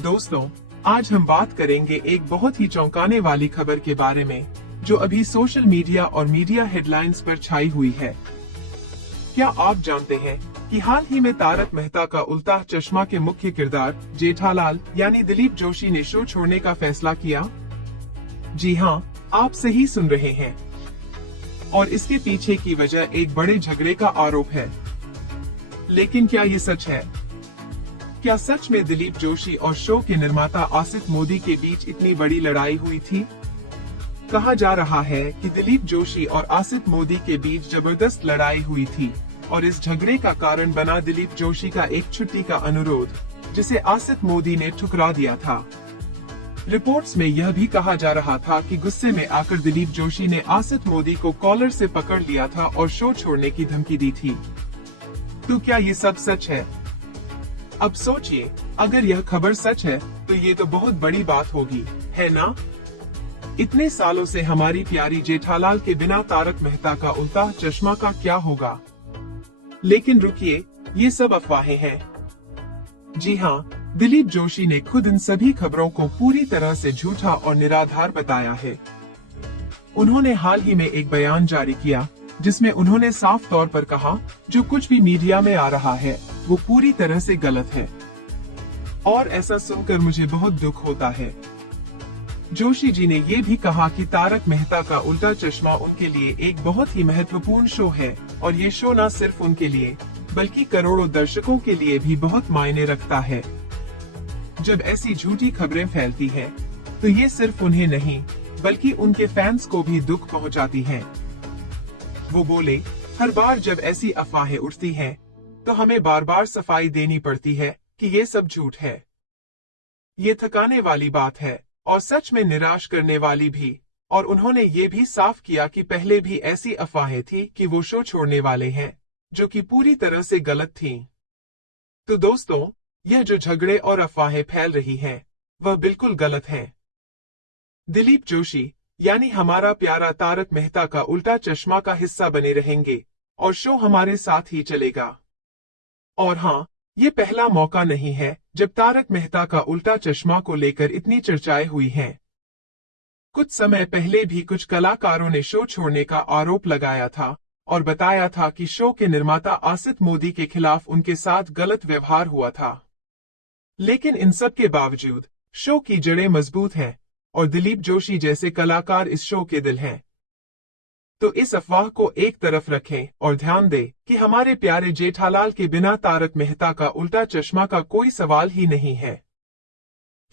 दोस्तों, आज हम बात करेंगे एक बहुत ही चौंकाने वाली खबर के बारे में जो अभी सोशल मीडिया और मीडिया हेडलाइंस पर छाई हुई है। क्या आप जानते हैं कि हाल ही में तारक मेहता का उल्टा चश्मा के मुख्य किरदार जेठालाल यानी दिलीप जोशी ने शो छोड़ने का फैसला किया? जी हाँ, आप सही सुन रहे हैं। और इसके पीछे की वजह एक बड़े झगड़े का आरोप है। लेकिन क्या ये सच है? क्या सच में दिलीप जोशी और शो के निर्माता आसिफ मोदी के बीच इतनी बड़ी लड़ाई हुई थी? कहा जा रहा है कि दिलीप जोशी और आसिफ मोदी के बीच जबरदस्त लड़ाई हुई थी और इस झगड़े का कारण बना दिलीप जोशी का एक छुट्टी का अनुरोध, जिसे आसिफ मोदी ने ठुकरा दिया था। रिपोर्ट्स में यह भी कहा जा रहा था कि गुस्से में आकर दिलीप जोशी ने आसिफ मोदी को कॉलर से पकड़ लिया था और शो छोड़ने की धमकी दी थी। तो क्या ये सब सच है? अब सोचिए, अगर यह खबर सच है तो ये तो बहुत बड़ी बात होगी, है ना? इतने सालों से हमारी प्यारी जेठालाल के बिना तारक मेहता का उल्टा चश्मा का क्या होगा? लेकिन रुकिए, ये सब अफवाहें हैं। जी हाँ, दिलीप जोशी ने खुद इन सभी खबरों को पूरी तरह से झूठा और निराधार बताया है। उन्होंने हाल ही में एक बयान जारी किया जिसमें उन्होंने साफ तौर पर कहा, जो कुछ भी मीडिया में आ रहा है वो पूरी तरह से गलत है। और ऐसा सुनकर मुझे बहुत दुख होता है। जोशी जी ने ये भी कहा कि तारक मेहता का उल्टा चश्मा उनके लिए एक बहुत ही महत्वपूर्ण शो है और ये शो न सिर्फ उनके लिए बल्कि करोड़ों दर्शकों के लिए भी बहुत मायने रखता है। जब ऐसी झूठी खबरें फैलती हैं, तो ये सिर्फ उन्हें नहीं बल्कि उनके फैंस को भी दुख पहुंचाती हैं। वो बोले, हर बार जब ऐसी अफवाहें उठती हैं, तो हमें बार बार सफाई देनी पड़ती है कि ये सब झूठ है। ये थकाने वाली बात है और सच में निराश करने वाली भी। और उन्होंने ये भी साफ किया कि पहले भी ऐसी अफवाहें थी कि वो शो छोड़ने वाले हैं, जो कि पूरी तरह से गलत थीं। तो दोस्तों, यह जो झगड़े और अफवाहें फैल रही हैं, वह बिल्कुल गलत हैं। दिलीप जोशी यानी हमारा प्यारा तारक मेहता का उल्टा चश्मा का हिस्सा बने रहेंगे और शो हमारे साथ ही चलेगा। और हाँ, ये पहला मौका नहीं है जब तारक मेहता का उल्टा चश्मा को लेकर इतनी चर्चाएं हुई हैं। कुछ समय पहले भी कुछ कलाकारों ने शो छोड़ने का आरोप लगाया था और बताया था कि शो के निर्माता आसिफ मोदी के खिलाफ उनके साथ गलत व्यवहार हुआ था। लेकिन इन सब के बावजूद शो की जड़ें मजबूत हैं और दिलीप जोशी जैसे कलाकार इस शो के दिल हैं। तो इस अफवाह को एक तरफ रखें और ध्यान दें कि हमारे प्यारे जेठालाल के बिना तारक मेहता का उल्टा चश्मा का कोई सवाल ही नहीं है।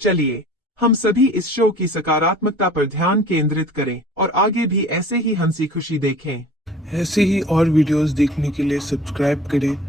चलिए, हम सभी इस शो की सकारात्मकता पर ध्यान केंद्रित करें और आगे भी ऐसे ही हंसी खुशी देखें। ऐसे ही और वीडियोस देखने के लिए सब्सक्राइब करें